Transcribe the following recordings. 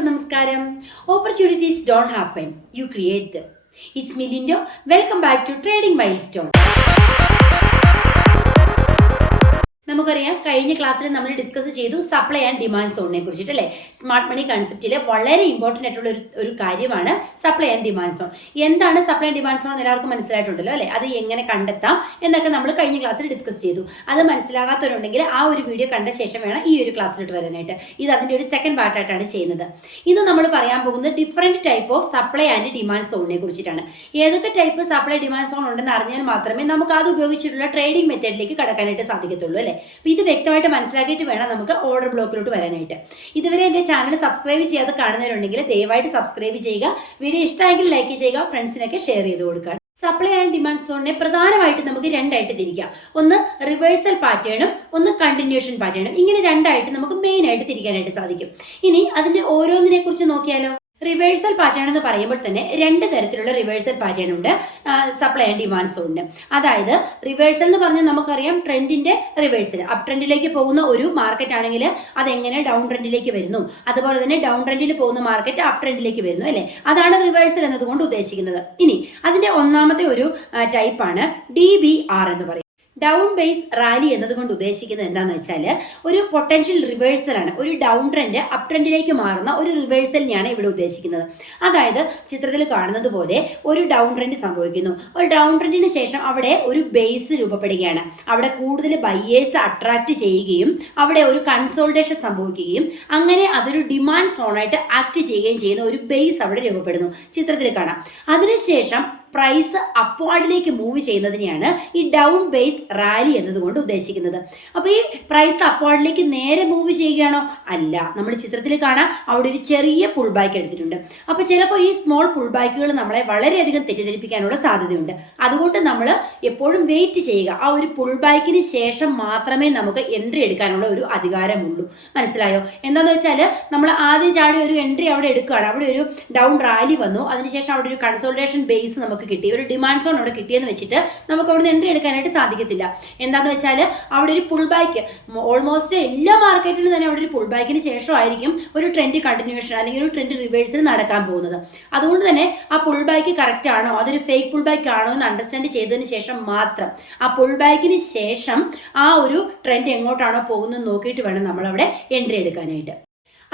എല്ലാവർക്കും നമസ്കാരം. Opportunities don't happen, you create them. It's me Lindo. Welcome back to trading milestone. നമുക്കറിയാം, കഴിഞ്ഞ ക്ലാസ്സിൽ നമ്മൾ ഡിസ്കസ് ചെയ്തു സപ്ലൈ ആൻഡ് ഡിമാൻഡ് സോണിനെ കുറിച്ചിട്ട് അല്ലേ. സ്മാർട്ട് മണി കൺസെപ്റ്റിലെ വളരെ ഇമ്പോർട്ടൻ്റ് ആയിട്ടുള്ള ഒരു കാര്യമാണ് സപ്ലൈ ആൻഡ് ഡിമാൻഡ് സോൺ. എന്താണ് സപ്ലൈ ആൻഡ് ഡിമാൻഡ് സോൺ എന്ന് എല്ലാവർക്കും മനസ്സിലായിട്ടുണ്ടല്ലോ അല്ലേ. അത് എങ്ങനെ കണ്ടെത്താം എന്നൊക്കെ നമ്മൾ കഴിഞ്ഞ ക്ലാസ്സിൽ ഡിസ്കസ് ചെയ്തു. അത് മനസ്സിലാകാത്തവരുണ്ടെങ്കിൽ ആ ഒരു വീഡിയോ കണ്ട ശേഷം വേണം ഈ ഒരു ക്ലാസ്സിലോട്ട് വരാനായിട്ട്. ഇത് അതിൻ്റെ ഒരു സെക്കൻഡ് പാർട്ടായിട്ടാണ് ചെയ്യുന്നത്. ഇന്ന് നമ്മൾ പറയാൻ പോകുന്നത് different type of supply and demand സോണിനെ കുറിച്ചിട്ടാണ്. ഏതൊക്കെ ടൈപ്പ് സപ്ലൈ ഡിമാൻഡ് സോൺ ഉണ്ടെന്ന് അറിഞ്ഞാൽ മാത്രമേ നമുക്ക് അത് ഉപയോഗിച്ചിട്ടുള്ള ട്രേഡിംഗ് മെത്തേഡിലേക്ക് കടക്കാനായിട്ട് സാധിക്കത്തുള്ളൂ അല്ലേ. അപ്പോൾ ഇത് വ്യക്തമായിട്ട് മനസ്സിലാക്കിയിട്ട് വേണം നമുക്ക് ഓർഡർ ബ്ലോക്കിലോട്ട് വരാനായിട്ട്. ഇതുവരെ എൻ്റെ ചാനൽ സബ്സ്ക്രൈബ് ചെയ്യാതെ കാണുന്നവരുണ്ടെങ്കിൽ ദയവായിട്ട് സബ്സ്ക്രൈബ് ചെയ്യുക. വീഡിയോ ഇഷ്ടമെങ്കിൽ ലൈക്ക് ചെയ്യുക, ഫ്രണ്ട്സിനൊക്കെ ഷെയർ ചെയ്ത് കൊടുക്കുക. സപ്ലൈ ആൻഡ് ഡിമാൻഡ് സോണിനെ പ്രധാനമായിട്ട് നമുക്ക് രണ്ടായിട്ട് തിരിക്കാം. ഒന്ന് റിവേഴ്സൽ പാറ്റേണും ഒന്ന് കണ്ടിന്യൂഷൻ പാറ്റേണും. ഇങ്ങനെ രണ്ടായിട്ട് നമുക്ക് മെയിൻ ആയിട്ട് തിരിക്കാനായിട്ട് സാധിക്കും. ഇനി അതിന്റെ ഓരോന്നിനെ കുറിച്ച് നോക്കിയാലോ. റിവേഴ്സൽ പാറ്റേൺ എന്ന് പറയുമ്പോൾ തന്നെ രണ്ട് തരത്തിലുള്ള റിവേഴ്സൽ പാറ്റേൺ ഉണ്ട് സപ്ലൈ ആൻഡ് ഡിമാൻഡ് സോണിന്. അതായത് റിവേഴ്സൽ എന്ന് പറഞ്ഞാൽ നമുക്കറിയാം ട്രെൻഡിന്റെ റിവേഴ്സൽ. അപ് ട്രെൻഡിലേക്ക് പോകുന്ന ഒരു മാർക്കറ്റ് ആണെങ്കിൽ അതെങ്ങനെ ഡൗൺ ട്രെൻഡിലേക്ക് വരുന്നു, അതുപോലെ തന്നെ ഡൗൺ ട്രെൻഡിൽ പോകുന്ന മാർക്കറ്റ് അപ് ട്രെൻഡിലേക്ക് വരുന്നു അല്ലേ. അതാണ് റിവേഴ്സൽ എന്നതുകൊണ്ട് ഉദ്ദേശിക്കുന്നത്. ഇനി അതിന്റെ ഒന്നാമത്തെ ഒരു ടൈപ്പാണ് DBR എന്ന് പറയും. ഡൗൺ ബേസ് റാലി എന്നതുകൊണ്ട് ഉദ്ദേശിക്കുന്നത് എന്താണെന്ന് വെച്ചാൽ ഒരു പൊട്ടൻഷ്യൽ റിവേഴ്സലാണ്. ഒരു ഡൗൺ ട്രെൻഡ് അപ് ട്രെൻഡിലേക്ക് മാറുന്ന ഒരു റിവേഴ്സലിനെയാണ് ഇവിടെ ഉദ്ദേശിക്കുന്നത്. അതായത് ചിത്രത്തിൽ കാണുന്നത് പോലെ ഒരു ഡൗൺ ട്രെൻഡ് സംഭവിക്കുന്നു. ഒരു ഡൗൺ ട്രെൻഡിന് ശേഷം അവിടെ ഒരു ബേസ് രൂപപ്പെടുകയാണ്. അവിടെ കൂടുതൽ ബയേഴ്സ് അട്രാക്ട് ചെയ്യുകയും അവിടെ ഒരു കൺസോൾട്ടേഷൻ സംഭവിക്കുകയും അങ്ങനെ അതൊരു ഡിമാൻഡ് സോണായിട്ട് ആക്ട് ചെയ്യുകയും ചെയ്യുന്ന ഒരു ബേസ് അവിടെ രൂപപ്പെടുന്നു. ചിത്രത്തിൽ കാണാം. അതിനുശേഷം പ്രൈസ് അപ്വാർഡിലേക്ക് മൂവ് ചെയ്യുന്നതിനെയാണ് ഈ ഡൗൺ ബേസ് റാലി എന്നതുകൊണ്ട് ഉദ്ദേശിക്കുന്നത്. അപ്പോൾ ഈ പ്രൈസ് അപ്വാർഡിലേക്ക് നേരെ മൂവ് ചെയ്യുകയാണോ? അല്ല. നമ്മൾ ചിത്രത്തിൽ കാണാം അവിടെ ഒരു ചെറിയ പുൾ ബാക്ക് എടുത്തിട്ടുണ്ട്. അപ്പോൾ ചിലപ്പോൾ ഈ സ്മോൾ പുൾ ബാക്കുകൾ നമ്മളെ വളരെയധികം തെറ്റിദ്ധരിപ്പിക്കാനുള്ള സാധ്യതയുണ്ട്. അതുകൊണ്ട് നമ്മൾ എപ്പോഴും വെയിറ്റ് ചെയ്യുക. ആ ഒരു പുൾ ബാക്കിന് ശേഷം മാത്രമേ നമുക്ക് എൻട്രി എടുക്കാനുള്ള ഒരു അധികാരമുള്ളൂ. മനസ്സിലായോ? എന്താണെന്ന് വെച്ചാൽ നമ്മൾ ആദ്യം ചാടി ഒരു എൻട്രി അവിടെ എടുക്കുകയാണ്. അവിടെ ഒരു ഡൗൺ റാലി വന്നു. അതിനുശേഷം അവിടെ ഒരു കൺസോൾട്ടേഷൻ ബേസ് നമുക്ക് കിട്ടി, ഒരു ഡിമാൻഡ് സോൺ അവിടെ കിട്ടിയെന്ന് വെച്ചിട്ട് നമുക്ക് അവിടെ നിന്ന് എൻട്രി എടുക്കാനായിട്ട് സാധിക്കത്തില്ല. എന്താണെന്ന് വെച്ചാൽ അവിടെ ഒരു പുൾ ബാക്ക്, ഓൾമോസ്റ്റ് എല്ലാ മാർക്കറ്റിലും തന്നെ അവിടെ ഒരു പുൾ ബാക്കിന് ശേഷമായിരിക്കും ഒരു ട്രെൻഡ് കണ്ടിന്യൂഷൻ അല്ലെങ്കിൽ ഒരു ട്രെൻഡ് റിവേഴ്സൽ നടക്കാൻ പോകുന്നത്. അതുകൊണ്ട് തന്നെ ആ പുൾ ബാക്ക് കറക്റ്റ് ആണോ, അതൊരു ഫേക്ക് പുൾ ബാക്ക് ആണോ എന്ന് അണ്ടർസ്റ്റാൻഡ് ചെയ്തതിന് ശേഷം മാത്രം ആ പുൾ ബാക്കിന് ശേഷം ആ ഒരു ട്രെൻഡ് എങ്ങോട്ടാണോ പോകുന്നത് നോക്കിയിട്ട് വേണം നമ്മളവിടെ എൻട്രി എടുക്കാനായിട്ട്.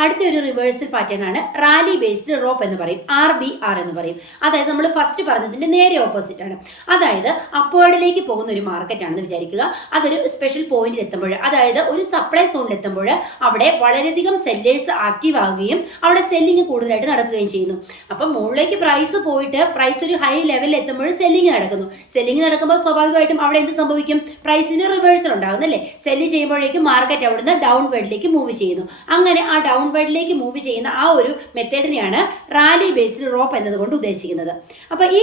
അടുത്ത ഒരു റിവേഴ്സൽ പാറ്റേൺ ആണ് റാലി ബേസ്ഡ് റോപ്പ് എന്ന് പറയും, RBR എന്ന് പറയും. അതായത് നമ്മൾ ഫസ്റ്റ് പറഞ്ഞതിന്റെ നേരെ ഓപ്പോസിറ്റ് ആണ്. അതായത് അപ്വേർഡിലേക്ക് പോകുന്ന ഒരു മാർക്കറ്റ് ആണെന്ന് വിചാരിക്കുക. അതൊരു സ്പെഷ്യൽ പോയിന്റിൽ എത്തുമ്പോൾ, അതായത് ഒരു സപ്ലൈ സോണിൽ എത്തുമ്പോൾ അവിടെ വളരെയധികം സെല്ലേഴ്സ് ആക്റ്റീവ് ആവുകയും അവിടെ സെല്ലിങ് കൂടുതലായിട്ട് നടക്കുകയും ചെയ്യുന്നു. അപ്പം മുകളിലേക്ക് പ്രൈസ് പോയിട്ട് പ്രൈസ് ഒരു ഹൈ ലെവലിൽ എത്തുമ്പോൾ സെല്ലിങ് നടക്കുന്നു. സെല്ലിങ് നടക്കുമ്പോൾ സ്വാഭാവികമായിട്ടും അവിടെ എന്ത് സംഭവിക്കും? പ്രൈസിന് റിവേഴ്സൽ ഉണ്ടാകുന്നല്ലേ. സെല്ല് ചെയ്യുമ്പോഴേക്കും മാർക്കറ്റ് അവിടുന്ന് ഡൗൺ വേർഡിലേക്ക് മൂവ് ചെയ്യുന്നു. അങ്ങനെ ആ ഡൗൺ വേർഡിലേക്ക് മൂവ് ചെയ്യുന്ന ആ ഒരു മെത്തേഡിനെയാണ് റാലി ബേസ്ഡ് റോപ്പ് എന്നതുകൊണ്ട് ഉദ്ദേശിക്കുന്നത്. അപ്പൊ ഈ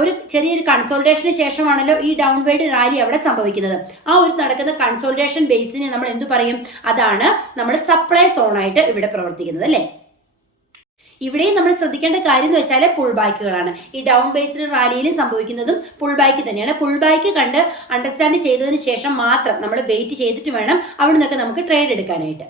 ഒരു ചെറിയൊരു കൺസോൾട്ടേഷന് ശേഷമാണല്ലോ ഈ ഡൗൺ വേർഡ് റാലി അവിടെ സംഭവിക്കുന്നത്. ആ ഒരു നടക്കുന്ന കൺസോൾട്ടേഷൻ ബേസിനെ നമ്മൾ എന്തു പറയും? അതാണ് നമ്മൾ സപ്ലൈ സോണായിട്ട് ഇവിടെ പ്രവർത്തിക്കുന്നത് അല്ലേ. ഇവിടെയും നമ്മൾ ശ്രദ്ധിക്കേണ്ട കാര്യം എന്ന് വെച്ചാൽ പുൾ ബാക്കുകളാണ്. ഈ ഡൗൺ ബേസ്ഡ് റാലിയിലും സംഭവിക്കുന്നതും പുൾ ബാക്ക് തന്നെയാണ്. പുൾ ബാക്ക് കണ്ട് അണ്ടർസ്റ്റാൻഡ് ചെയ്തതിന് ശേഷം മാത്രം നമ്മൾ വെയിറ്റ് ചെയ്തിട്ട് വേണം അവിടെ നിന്നൊക്കെ നമുക്ക് ട്രേഡ് എടുക്കാനായിട്ട്.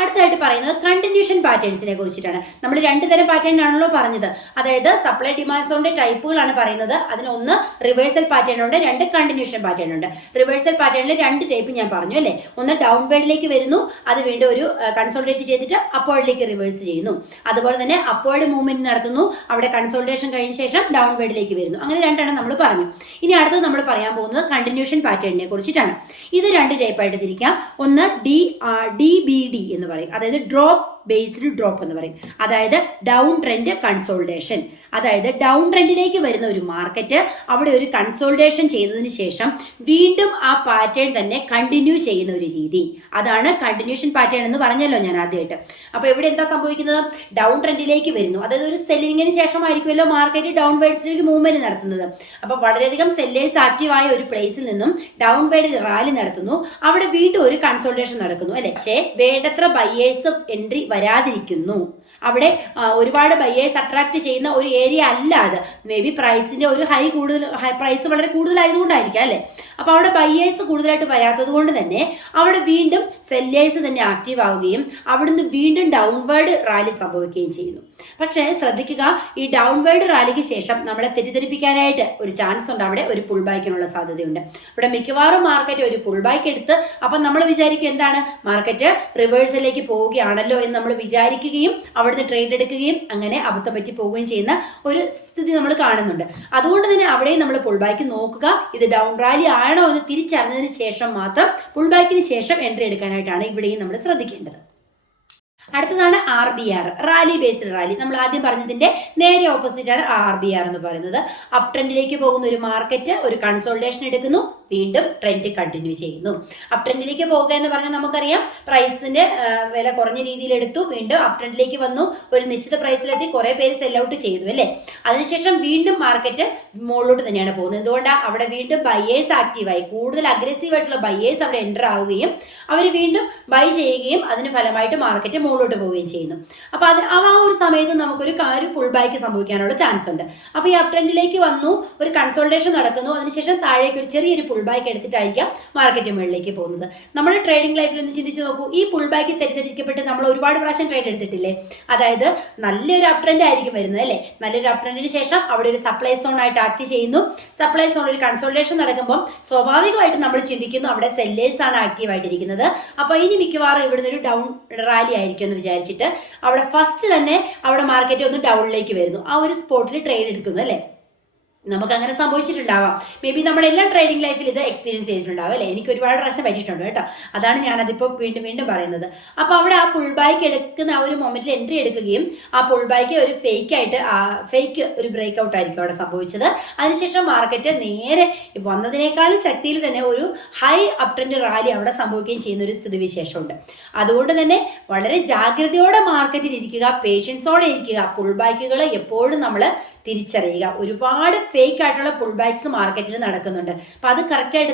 അടുത്തായിട്ട് പറയുന്നത് കണ്ടിന്യൂഷൻ പാറ്റേൺസിനെ കുറിച്ചിട്ടാണ്. നമ്മൾ രണ്ട് തരം പാറ്റേൺ ആണല്ലോ പറഞ്ഞത്. അതായത് സപ്ലൈ ഡിമാൻഡ് സോണിന്റെ ടൈപ്പുകളാണ് പറയുന്നത്. അതിനൊന്ന് റിവേഴ്സൽ പാറ്റേൺ ഉണ്ട്, രണ്ട് കണ്ടിന്യൂഷൻ പാറ്റേൺ ഉണ്ട്. റിവേഴ്സൽ പാറ്റേണിൽ രണ്ട് ടൈപ്പ് ഞാൻ പറഞ്ഞു അല്ലേ. ഒന്ന് ഡൗൺ വേർഡിലേക്ക് വരുന്നു, അത് വീണ്ടും ഒരു കൺസോൾട്ടേറ്റ് ചെയ്തിട്ട് അപ്വേർഡിലേക്ക് റിവേഴ്സ് ചെയ്യുന്നു. അതുപോലെ തന്നെ അപ്വേർഡ് മൂവ്മെന്റ് നടത്തുന്നു, അവിടെ കൺസോൾട്ടേഷൻ കഴിഞ്ഞ ശേഷം ഡൗൺ വേർഡിലേക്ക് വരുന്നു. അങ്ങനെ രണ്ടെണ്ണം നമ്മൾ പറഞ്ഞു. ഇനി അടുത്തത് നമ്മൾ പറയാൻ പോകുന്നത് കണ്ടിന്യൂഷൻ പാറ്റേണിനെ കുറിച്ചിട്ടാണ്. ഇത് രണ്ട് ടൈപ്പായിട്ട് തിരിക്കാം. ഒന്ന് DBD എന്ന് പറയും, അതായത് ഡ്രോപ്പ് ബേസ്ഡ് ഡ്രോപ്പ് എന്ന് പറയും. അതായത് ഡൗൺ ട്രെൻഡ് കൺസോൾട്ടേഷൻ. അതായത് ഡൗൺ ട്രെൻഡിലേക്ക് വരുന്ന ഒരു മാർക്കറ്റ് അവിടെ ഒരു കൺസോൾട്ടേഷൻ ചെയ്തതിന് ശേഷം വീണ്ടും ആ പാറ്റേൺ തന്നെ കണ്ടിന്യൂ ചെയ്യുന്ന ഒരു രീതി, അതാണ് കണ്ടിന്യൂഷൻ പാറ്റേൺ എന്ന് പറഞ്ഞല്ലോ ഞാൻ ആദ്യമായിട്ട്. അപ്പോൾ ഇവിടെ എന്താ സംഭവിക്കുന്നത്? ഡൗൺ ട്രെൻഡിലേക്ക് വരുന്നു, അതായത് ഒരു സെല്ലിങ്ങിന് ശേഷമായിരിക്കുമല്ലോ മാർക്കറ്റ് ഡൗൺ വേർഡ്സിലേക്ക് മൂവ്മെന്റ് നടത്തുന്നത്. അപ്പോൾ വളരെയധികം സെല്ലേഴ്സ് ആക്റ്റീവ് ആയ ഒരു പ്ലേസിൽ നിന്നും ഡൗൺ വേർഡ് റാലി നടത്തുന്നു, അവിടെ വീണ്ടും ഒരു കൺസോൾട്ടേഷൻ നടക്കുന്നു അല്ലെ. പക്ഷേ വേണ്ടത്ര ബയേഴ്സ് എൻട്രി വരാതിരിക്കുന്നു. അവിടെ ഒരുപാട് ബയേഴ്സ് അട്രാക്ട് ചെയ്യുന്ന ഒരു ഏരിയ അല്ല അത്. മേ ബി പ്രൈസിന്റെ ഒരു പ്രൈസ് വളരെ കൂടുതലായതുകൊണ്ടായിരിക്കാം അല്ലേ. അപ്പോൾ അവിടെ ബയേഴ്സ് കൂടുതലായിട്ട് വരാത്തത് കൊണ്ട് തന്നെ അവിടെ വീണ്ടും സെല്ലേഴ്സ് തന്നെ ആക്റ്റീവ് ആവുകയും അവിടുന്ന് വീണ്ടും ഡൗൺവേർഡ് റാലി സംഭവിക്കുകയും ചെയ്യുന്നു. പക്ഷേ ശ്രദ്ധിക്കുക, ഈ ഡൗൺവേർഡ് റാലിക്ക് ശേഷം നമ്മളെ തെറ്റിദ്ധരിപ്പിക്കാനായിട്ട് ഒരു ചാൻസ് ഉണ്ട്. അവിടെ ഒരു പുൾ ബാക്കിനുള്ള സാധ്യതയുണ്ട്. അവിടെ മിക്കവാറും മാർക്കറ്റ് ഒരു പുൾ ബാക്ക് എടുത്ത് അപ്പം നമ്മൾ വിചാരിക്കും എന്താണ്, മാർക്കറ്റ് റിവേഴ്സിലേക്ക് പോവുകയാണല്ലോ എന്ന് നമ്മൾ വിചാരിക്കുകയും അവിടുന്ന് ട്രേഡ് എടുക്കുകയും അങ്ങനെ അബദ്ധം പറ്റി പോവുകയും ചെയ്യുന്ന ഒരു സ്ഥിതി നമ്മൾ കാണുന്നുണ്ട്. അതുകൊണ്ട് തന്നെ അവിടെയും നമ്മൾ പുൾ ബാക്ക് നോക്കുക. ഇത് ഡൗൺ റാലി ആണോ എന്ന് തിരിച്ചറിഞ്ഞതിന് ശേഷം മാത്രം പുൾ ബാക്കിന് ശേഷം എൻട്രി എടുക്കാനായിട്ടാണ് ഇവിടെയും നമ്മൾ ശ്രദ്ധിക്കേണ്ടത്. അടുത്തതാണ് RBR, റാലി ബേസ്ഡ് റാലി. നമ്മൾ ആദ്യം പറഞ്ഞതിന്റെ നേരെ ഓപ്പോസിറ്റ് ആണ് RBR എന്ന് പറയുന്നത്. അപ് ട്രെൻഡിലേക്ക് പോകുന്ന ഒരു മാർക്കറ്റ് ഒരു കൺസോൾട്ടേഷൻ എടുക്കുന്നു, വീണ്ടും ട്രെൻഡ് കണ്ടിന്യൂ ചെയ്യുന്നു. അപ് ട്രെൻഡിലേക്ക് പോകുക എന്ന് പറഞ്ഞാൽ നമുക്കറിയാം, പ്രൈസിന്റെ വില കുറഞ്ഞ രീതിയിൽ എടുത്തു, വീണ്ടും അപ് ട്രെൻഡിലേക്ക് വന്നു, ഒരു നിശ്ചിത പ്രൈസിലെത്തി, കുറെ പേര് സെൽ ഔട്ട് ചെയ്തു അല്ലേ. അതിനുശേഷം വീണ്ടും മാർക്കറ്റ് മുകളിലോട്ട് തന്നെയാണ് പോകുന്നത്. എന്തുകൊണ്ടാണ്? അവിടെ വീണ്ടും ബയേഴ്സ് ആക്റ്റീവായി, കൂടുതൽ അഗ്രസീവ് ആയിട്ടുള്ള ബയേഴ്സ് അവിടെ എൻ്റർ ആവുകയും അവർ വീണ്ടും ബൈ ചെയ്യുകയും അതിന് ഫലമായിട്ട് മാർക്കറ്റ് മുകളിലോട്ട് പോവുകയും ചെയ്യുന്നു. അപ്പോൾ ആ ഒരു സമയത്ത് നമുക്കൊരു പുൾ ബാക്ക് സംഭവിക്കാനുള്ള ചാൻസ് ഉണ്ട്. അപ്പോൾ ഈ അപ് ട്രെൻഡിലേക്ക് വന്നു, ഒരു കൺസോൾട്ടേഷൻ നടക്കുന്നു, അതിനുശേഷം താഴേക്ക് ഒരു ചെറിയൊരു പുൾ ബാക്ക് എടുത്തിട്ടായിരിക്കാം മാർക്കറ്റ് മുകളിലേക്ക് പോകുന്നത്. നമ്മുടെ ട്രേഡിംഗ് ലൈഫിൽ ഒന്ന് ചിന്തിച്ച് നോക്കൂ, ഈ പുൾ ബാക്ക് തെറ്റിദ്ധരിക്കപ്പെട്ട് നമ്മൾ ഒരുപാട് പ്രാവശ്യം ട്രേഡ് എടുത്തിട്ടില്ലേ? അതായത് നല്ലൊരു അപ് ട്രെൻഡ് ആയിരിക്കും വരുന്നത് അല്ലേ. നല്ലൊരു അപ് ട്രെൻഡിന് ശേഷം അവിടെ ഒരു സപ്ലൈ സോൺ ആയിട്ട് ആക്ട് ചെയ്യുന്നു. സപ്ലൈ സോൺ ഒരു കൺസോൾട്ടേഷൻ നടക്കുമ്പോൾ സ്വാഭാവികമായിട്ടും നമ്മൾ ചിന്തിക്കുന്നു അവിടെ സെല്ലേഴ്സ് ആണ് ആക്റ്റീവ് ആയിട്ടിരിക്കുന്നത്. അപ്പോൾ ഇനി മിക്കവാറും ഇവിടുന്ന് ഒരു ഡൗൺ റാലി ആയിരിക്കും എന്ന് വിചാരിച്ചിട്ട് അവിടെ ഫസ്റ്റ് തന്നെ അവിടെ മാർക്കറ്റ് ഒന്ന് ഡൗണിലേക്ക് വരുന്നു, ആ ഒരു സ്പോട്ടിൽ ട്രേഡ് എടുക്കുന്നു അല്ലേ. നമുക്ക് അങ്ങനെ സംഭവിച്ചിട്ടുണ്ടാവാം. മേ ബി നമ്മുടെ എല്ലാ ട്രേഡിംഗ് ലൈഫിൽ ഇത് എക്സ്പീരിയൻസ് ചെയ്തിട്ടുണ്ടാവും അല്ലേ. എനിക്ക് ഒരുപാട് പ്രാവശ്യം പറ്റിയിട്ടുണ്ട് കേട്ടോ. അതാണ് ഞാനതിപ്പോൾ വീണ്ടും വീണ്ടും പറയുന്നത്. അപ്പോൾ അവിടെ ആ പുൾ ബാക്ക് എടുക്കുന്ന ആ ഒരു മൊമെന്റിൽ എൻട്രി എടുക്കുകയും ആ പുൾ ബാക്ക് ഒരു ഫേക്ക് ഒരു ബ്രേക്ക് ഔട്ട് ആയിരിക്കും അവിടെ സംഭവിച്ചത്. അതിനുശേഷം മാർക്കറ്റ് നേരെ വന്നതിനേക്കാളും ശക്തിയിൽ തന്നെ ഒരു ഹൈ അപ് ട്രെൻഡ് റാലി അവിടെ സംഭവിക്കുകയും ചെയ്യുന്ന ഒരു സ്ഥിതിവിശേഷമുണ്ട്. അതുകൊണ്ട് തന്നെ വളരെ ജാഗ്രതയോടെ മാർക്കറ്റിൽ ഇരിക്കുക, പേഷ്യൻസോടെ ഇരിക്കുക. പുൾ ബാക്കുകൾ എപ്പോഴും നമ്മൾ തിരിച്ചറിയുക. ഒരുപാട് ഫേക്ക് ആയിട്ടുള്ള പുൾ ബാക്സ് മാർക്കറ്റിൽ നടക്കുന്നുണ്ട്. അപ്പം അത് കറക്റ്റായിട്ട്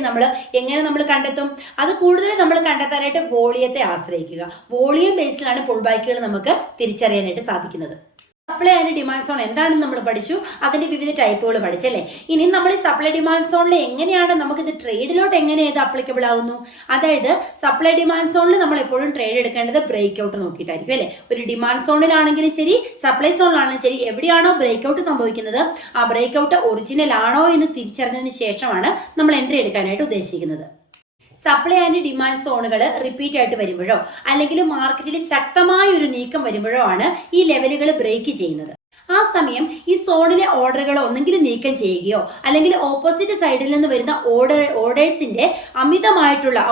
എങ്ങനെ നമ്മൾ കണ്ടെത്തും? അത് കൂടുതൽ നമ്മൾ കണ്ടെത്താനായിട്ട് വോളിയത്തെ ആശ്രയിക്കുക. വോളിയം ബേസിലാണ് പുൾ ബാക്കുകൾ നമുക്ക് തിരിച്ചറിയാനായിട്ട് സാധിക്കുന്നത്. സപ്ലൈ ആൻഡ് ഡിമാൻഡ് സോൺ എന്താണെന്ന് നമ്മൾ പഠിച്ചു, അതിന്റെ വിവിധ ടൈപ്പുകൾ പഠിച്ചല്ലേ. ഇനി നമ്മൾ ഈ സപ്ലൈ ഡിമാൻഡ് സോണിൽ എങ്ങനെയാണ് നമുക്കിത് ട്രേഡിലോട്ട് എങ്ങനെ ഇത് അപ്ലിക്കബിൾ ആവുന്നു? അതായത് സപ്ലൈ ഡിമാൻഡ് സോണിൽ നമ്മൾ എപ്പോഴും ട്രേഡ് എടുക്കേണ്ടത് ബ്രേക്ക് ഔട്ട് നോക്കിയിട്ടായിരിക്കും അല്ലേ. ഒരു ഡിമാൻഡ് സോണിലാണെങ്കിലും ശരി, സപ്ലൈ സോണിലാണെങ്കിലും ശരി, എവിടെയാണോ ബ്രേക്ക് ഔട്ട് സംഭവിക്കുന്നത് ആ ബ്രേക്ക് ഔട്ട് ഒറിജിനൽ ആണോ എന്ന് തിരിച്ചറിഞ്ഞതിന് ശേഷമാണ് നമ്മൾ എൻട്രി എടുക്കാനായിട്ട് ഉദ്ദേശിക്കുന്നത്. സപ്ലൈ ആൻഡ് ഡിമാൻഡ് സോണുകൾ റിപ്പീറ്റ് ആയിട്ട് വരുമ്പോഴോ അല്ലെങ്കിൽ മാർക്കറ്റിൽ ശക്തമായ ഒരു നീക്കം വരുമ്പോഴോ ആണ് ഈ ലെവലുകൾ ബ്രേക്ക് ചെയ്യുന്നത്. ആ സമയം ഈ സോണിലെ ഓർഡറുകൾ ഒന്നെങ്കിലും നീക്കം ചെയ്യുകയോ അല്ലെങ്കിൽ ഓപ്പോസിറ്റ് സൈഡിൽ നിന്ന് വരുന്ന ഓർഡേഴ്സിന്റെ അമിതമായിട്ടുള്ള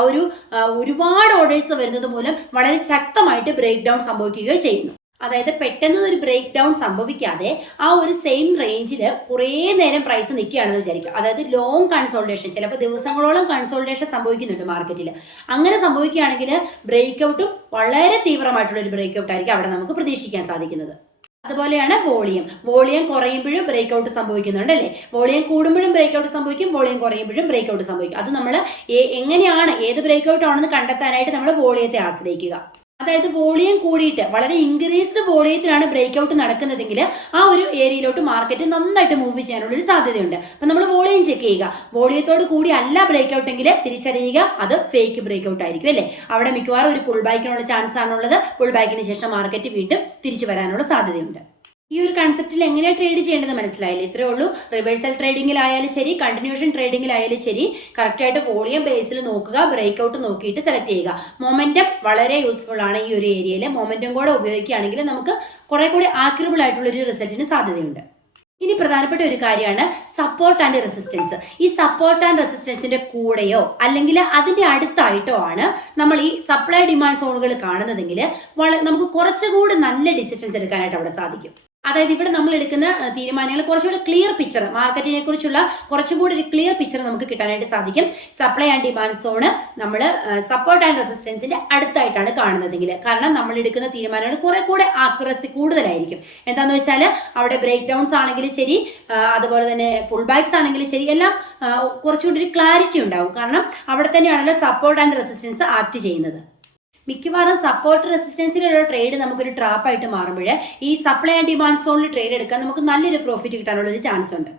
ഒരുപാട് ഓർഡേഴ്സ് വരുന്നത് മൂലം വളരെ ശക്തമായിട്ട് ബ്രേക്ക് ഡൗൺ സംഭവിക്കുകയോ ചെയ്യുന്നു. അതായത് പെട്ടെന്ന് ഒരു ബ്രേക്ക് ഡൗൺ സംഭവിക്കാതെ ആ ഒരു സെയിം റേഞ്ചിൽ കുറേ നേരം പ്രൈസ് നിൽക്കുകയാണെന്ന് വിചാരിക്കുക. അതായത് ലോങ് കൺസോൾട്ടേഷൻ, ചിലപ്പോൾ ദിവസങ്ങളോളം കൺസോൾട്ടേഷൻ സംഭവിക്കുന്നുണ്ട് മാർക്കറ്റിൽ. അങ്ങനെ സംഭവിക്കുകയാണെങ്കിൽ ബ്രേക്ക് ഔട്ടും വളരെ തീവ്രമായിട്ടുള്ള ഒരു ബ്രേക്ക് ഔട്ട് ആയിരിക്കും അവിടെ നമുക്ക് പ്രതീക്ഷിക്കാൻ സാധിക്കുന്നത്. അതുപോലെയാണ് വോളിയം കുറയുമ്പോഴും ബ്രേക്ക് ഔട്ട് സംഭവിക്കുന്നുണ്ട് അല്ലേ. വോളിയം കൂടുമ്പോഴും ബ്രേക്ക് ഔട്ട് സംഭവിക്കും, വോളിയം കുറയുമ്പോഴും ബ്രേക്ക് ഔട്ട് സംഭവിക്കും. അത് നമ്മൾ എങ്ങനെയാണ് ഏത് ബ്രേക്ക് ഔട്ട് ആണെന്ന് കണ്ടെത്താനായിട്ട് നമ്മൾ വോളിയത്തെ ആശ്രയിക്കുക. അതായത് വോളിയം കൂടിയിട്ട് വളരെ ഇൻക്രീസ്ഡ് വോളിയത്തിലാണ് ബ്രേക്ക് ഔട്ട് നടക്കുന്നതെങ്കിൽ ആ ഒരു ഏരിയയിലോട്ട് മാർക്കറ്റ് നന്നായിട്ട് മൂവ് ചെയ്യാനുള്ള ഒരു സാധ്യതയുണ്ട്. അപ്പം നമ്മൾ വോളിയം ചെക്ക് ചെയ്യുക. വോളിയത്തോട് കൂടി അല്ല ബ്രേക്ക് ഔട്ട് എങ്കിൽ തിരിച്ചറിയുക അത് ഫേക്ക് ബ്രേക്ക് ഔട്ട് ആയിരിക്കും അല്ലേ. അവിടെ മിക്കവാറും ഒരു പുൾ ബാക്കിനുള്ള ചാൻസ് ആണുള്ളത്. പുൾ ബാക്കിന് ശേഷം മാർക്കറ്റ് വീണ്ടും തിരിച്ചു വരാനുള്ള സാധ്യതയുണ്ട്. ഈ ഒരു കൺസെപ്റ്റിൽ എങ്ങനെയാണ് ട്രേഡ് ചെയ്യേണ്ടത് മനസ്സിലായില്ലേ? ഇത്രേ ഉള്ളൂ. റിവേഴ്സൽ ട്രേഡിങ്ങിലായാലും ശരി, കണ്ടിന്യൂഷൻ ട്രേഡിങ്ങിലായാലും ശരി, കറക്റ്റായിട്ട് വോളിയം ബേസിൽ നോക്കുക, ബ്രേക്ക് ഔട്ട് നോക്കിയിട്ട് സെലക്ട് ചെയ്യുക. മൊമെന്റം വളരെ യൂസ്ഫുൾ ആണ് ഈ ഒരു ഏരിയയിൽ. മൊമെന്റം കൂടെ ഉപയോഗിക്കുകയാണെങ്കിൽ നമുക്ക് കുറെ കൂടി ആക്യുറബിൾ ആയിട്ടുള്ള ഒരു റിസൾട്ടിന് സാധ്യതയുണ്ട്. ഇനി പ്രധാനപ്പെട്ട ഒരു കാര്യമാണ് സപ്പോർട്ട് ആൻഡ് റെസിസ്റ്റൻസ്. ഈ സപ്പോർട്ട് ആൻഡ് റെസിസ്റ്റൻസിന്റെ കൂടെയോ അല്ലെങ്കിൽ അതിന്റെ അടുത്തായിട്ടോ ആണ് നമ്മൾ ഈ സപ്ലൈ ഡിമാൻഡ് സോണുകൾ കാണുന്നതെങ്കിൽ നമുക്ക് കുറച്ചുകൂടി നല്ല ഡിസിഷൻസ് എടുക്കാനായിട്ട് അവിടെ സാധിക്കും. അതായത് ഇവിടെ നമ്മൾ എടുക്കുന്ന തീരുമാനങ്ങൾ കുറച്ചുകൂടി ക്ലിയർ പിക്ചർ, മാർക്കറ്റിനെ കുറിച്ചുള്ള കുറച്ചുകൂടി ഒരു ക്ലിയർ പിക്ചർ നമുക്ക് കിട്ടാനായിട്ട് സാധിക്കും. സപ്ലൈ ആൻഡ് ഡിമാൻഡ് സോണ് നമ്മൾ സപ്പോർട്ട് ആൻഡ് റെസിസ്റ്റൻസിന്റെ അടുത്തായിട്ടാണ് കാണുന്നതെങ്കിൽ. കാരണം നമ്മൾ എടുക്കുന്ന തീരുമാനങ്ങൾ കുറെ കൂടെ ആക്യുറസി കൂടുതലായിരിക്കും. എന്താണെന്ന് വെച്ചാൽ അവിടെ ബ്രേക്ക് ഡൗൺസ് ആണെങ്കിലും ശരി, അതുപോലെ തന്നെ പുൾ ബാക്സ് ആണെങ്കിലും ശരി, എല്ലാം കുറച്ചുകൂടി ഒരു ക്ലാരിറ്റി ഉണ്ടാവും. കാരണം അവിടെ തന്നെയാണല്ലോ സപ്പോർട്ട് ആൻഡ് റെസിസ്റ്റൻസ് ആക്ട് ചെയ്യുന്നത്. മിക്കവാറും സപ്പോർട്ട് റെസിസ്റ്റൻസിലുള്ള ട്രേഡ് നമുക്കൊരു ട്രാപ്പായിട്ട് മാറുമ്പോൾ ഈ സപ്ലൈ ആൻഡ് ഡിമാൻഡ് സോണിൽ ട്രേഡ് എടുക്കാൻ നമുക്ക് നല്ലൊരു പ്രോഫിറ്റ് കിട്ടാനുള്ള ഒരു ചാൻസ് ഉണ്ട്.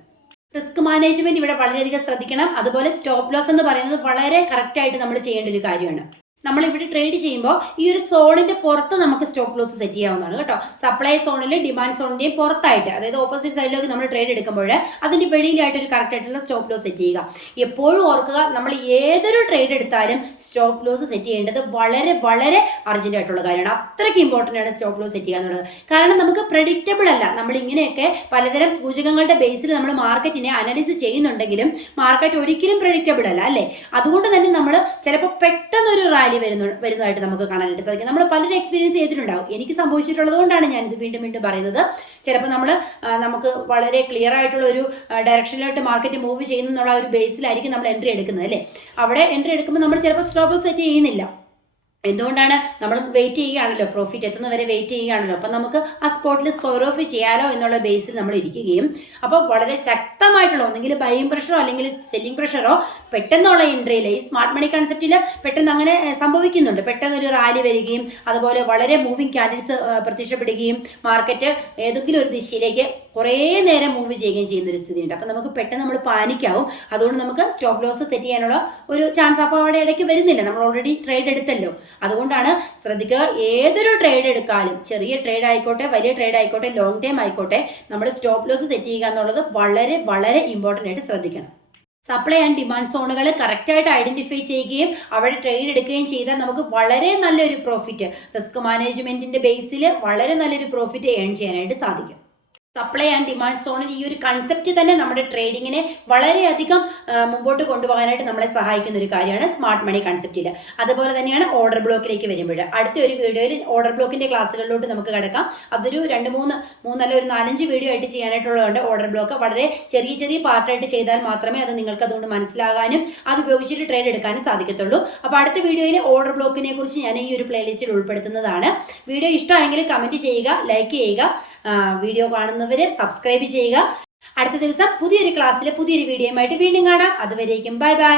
റിസ്ക് മാനേജ്മെന്റ് ഇവിടെ വളരെയധികം ശ്രദ്ധിക്കണം. അതുപോലെ സ്റ്റോപ്പ് ലോസ് എന്ന് പറയുന്നത് വളരെ കറക്റ്റ് ആയിട്ട് നമ്മൾ ചെയ്യേണ്ട ഒരു കാര്യമാണ്. നമ്മൾ ഇവിടെ ട്രേഡ് ചെയ്യുമ്പോൾ ഈ ഒരു സോണിന്റെ പുറത്ത് നമുക്ക് സ്റ്റോപ്പ് ലോസ് സെറ്റ് ചെയ്യാവുന്നതാണ് കേട്ടോ. സപ്ലൈ സോണിൽ ഡിമാൻഡ് സോണിന്റെയും പുറത്തായിട്ട്, അതായത് ഓപ്പോസിറ്റ് സൈഡിലേക്ക് നമ്മൾ ട്രേഡ് എടുക്കുമ്പോൾ അതിന്റെ വെളിയിലായിട്ട് ഒരു കറക്റ്റ് ആയിട്ടുള്ള സ്റ്റോപ്പ് ലോസ് സെറ്റ് ചെയ്യുക. എപ്പോഴും ഓർക്കുക, നമ്മൾ ഏതൊരു ട്രേഡ് എടുത്താലും സ്റ്റോപ്പ് ലോസ് സെറ്റ് ചെയ്യേണ്ടത് വളരെ വളരെ അർജന്റ് ആയിട്ടുള്ള കാര്യമാണ്. അത്രയ്ക്ക് ഇമ്പോർട്ടൻ്റ് ആണ് സ്റ്റോപ്പ് ലോസ് സെറ്റ് ചെയ്യുക എന്നുള്ളത്. കാരണം നമുക്ക് പ്രഡിക്റ്റബിൾ അല്ല. നമ്മൾ ഇങ്ങനെയൊക്കെ പലതരം സൂചകങ്ങളുടെ ബേസിൽ നമ്മൾ മാർക്കറ്റിനെ അനലൈസ് ചെയ്യുന്നുണ്ടെങ്കിലും മാർക്കറ്റ് ഒരിക്കലും പ്രഡിക്റ്റബിൾ അല്ല, അല്ലേ? അതുകൊണ്ട് തന്നെ നമ്മൾ ചിലപ്പോൾ പെട്ടെന്നൊരു റാലി വരുന്നതായിട്ട് നമുക്ക് കാണാനായിട്ട് സാധിക്കും. നമ്മൾ പലരും എക്സ്പീരിയൻസ് ചെയ്തിട്ടുണ്ടാവും. എനിക്ക് സംഭവിച്ചിട്ടുള്ളത് കൊണ്ടാണ് ഞാനിത് വീണ്ടും പറയുന്നത്. ചിലപ്പോൾ നമുക്ക് വളരെ ക്ലിയർ ആയിട്ടുള്ള ഒരു ഡയറക്ഷനിലോട്ട് മാർക്കറ്റ് മൂവ് ചെയ്യുന്നുള്ള ഒരു ബേസിലായിരിക്കും നമ്മൾ എൻട്രി എടുക്കുന്നത്, അല്ലേ? അവിടെ എൻട്രി എടുക്കുമ്പോൾ നമ്മൾ ചിലപ്പോൾ സ്റ്റോപ്പ് ലോസ് സെറ്റ് ചെയ്യുന്നില്ല. എന്തുകൊണ്ടാണ്? നമ്മൾ വെയിറ്റ് ചെയ്യുകയാണല്ലോ, പ്രോഫിറ്റ് എത്തുന്നവരെ വെയിറ്റ് ചെയ്യുകയാണല്ലോ. അപ്പം നമുക്ക് ആ സ്പോട്ടിൽ സ്ക്വയർ ഓഫ് ചെയ്യാലോ എന്നുള്ള ബേസിൽ നമ്മൾ ഇരിക്കുകയും, അപ്പോൾ വളരെ ശക്തമായിട്ടുള്ള ഒന്നെങ്കിൽ ബൈയിങ് പ്രഷറോ അല്ലെങ്കിൽ സെല്ലിംഗ് പ്രഷറോ പെട്ടെന്നുള്ള എൻട്രിയിൽ ഈ സ്മാർട്ട് മണി കൺസെപ്റ്റിൽ പെട്ടെന്ന് അങ്ങനെ സംഭവിക്കുന്നുണ്ട്. പെട്ടെന്ന് ഒരു റാലി വരികയും അതുപോലെ വളരെ മൂവിങ് ക്യാൻഡിൽസ് പ്രത്യക്ഷപ്പെടുകയും മാർക്കറ്റ് ഏതെങ്കിലും ഒരു ദിശയിലേക്ക് കുറേ നേരം മൂവ് ചെയ്യുകയും ചെയ്യുന്ന ഒരു സ്ഥിതിയുണ്ട്. അപ്പം നമുക്ക് പെട്ടെന്ന് നമ്മൾ പാനിക്കാവും. അതുകൊണ്ട് നമുക്ക് സ്റ്റോപ്പ് ലോസ് സെറ്റ് ചെയ്യാനുള്ള ഒരു ചാൻസ് അപ്പോൾ അവിടെ ഇടയ്ക്ക് വരുന്നില്ല. നമ്മൾ ഓൾറെഡി ട്രേഡ് എടുത്തല്ലോ. അതുകൊണ്ടാണ് ശ്രദ്ധിക്കുക, ഏതൊരു ട്രേഡ് എടുക്കാനും, ചെറിയ ട്രേഡ് ആയിക്കോട്ടെ വലിയ ട്രേഡ് ആയിക്കോട്ടെ ലോങ് ടൈം ആയിക്കോട്ടെ, നമ്മൾ സ്റ്റോപ്പ് ലോസ് സെറ്റ് ചെയ്യുക എന്നുള്ളത് വളരെ വളരെ ഇമ്പോർട്ടൻ്റ് ആയിട്ട് ശ്രദ്ധിക്കണം. സപ്ലൈ ആൻഡ് ഡിമാൻഡ് സോണുകൾ കറക്റ്റായിട്ട് ഐഡന്റിഫൈ ചെയ്യുകയും അവിടെ ട്രേഡ് എടുക്കുകയും ചെയ്താൽ നമുക്ക് വളരെ നല്ലൊരു പ്രോഫിറ്റ്, റിസ്ക് മാനേജ്മെന്റിന്റെ ബേസിൽ വളരെ നല്ലൊരു പ്രോഫിറ്റ് ഏൺ ചെയ്യാനായിട്ട് സാധിക്കും. സപ്ലൈ ആൻഡ് ഡിമാൻഡ് സോണിൽ ഈ ഒരു കൺസെപ്റ്റ് തന്നെ നമ്മുടെ ട്രേഡിങ്ങിനെ വളരെയധികം മുമ്പോട്ട് കൊണ്ടുപോകാനായിട്ട് നമ്മളെ സഹായിക്കുന്ന ഒരു കാര്യമാണ് സ്മാർട്ട് മണി കൺസെപ്റ്റിൽ. അതുപോലെ തന്നെയാണ് ഓർഡർ ബ്ലോക്കിലേക്ക് വരുമ്പോൾ. അടുത്ത ഒരു വീഡിയോയിൽ ഓർഡർ ബ്ലോക്കിന്റെ ക്ലാസ്സുകളിലോട്ട് നമുക്ക് കിടക്കാം. അതൊരു 4-5 വീഡിയോ ആയിട്ട് ചെയ്യാനായിട്ടുള്ളതുകൊണ്ട് ഓർഡർ ബ്ലോക്ക് വളരെ ചെറിയ പാർട്ടായിട്ട് ചെയ്താൽ മാത്രമേ അത് നിങ്ങൾക്ക് അതുകൊണ്ട് മനസ്സിലാകാനും അത് ഉപയോഗിച്ചിട്ട് ട്രേഡ് എടുക്കാനും സാധിക്കത്തുള്ളൂ. അപ്പോൾ അടുത്ത വീഡിയോയിൽ ഓർഡർ ബ്ലോക്കിനെ കുറിച്ച് ഞാൻ ഈ ഒരു പ്ലേലിസ്റ്റിൽ ഉൾപ്പെടുത്തുന്നതാണ്. വീഡിയോ ഇഷ്ടമായെങ്കിൽ കമൻറ്റ് ചെയ്യുക, ലൈക്ക് ചെയ്യുക, വീഡിയോ കാണുന്നവര് സബ്സ്ക്രൈബ് ചെയ്യുക. അടുത്ത ദിവസം പുതിയൊരു ക്ലാസ്സിൽ പുതിയൊരു വീഡിയോയുമായിട്ട് വീണ്ടും കാണാം. അതുവരേക്കും ബൈ ബൈ.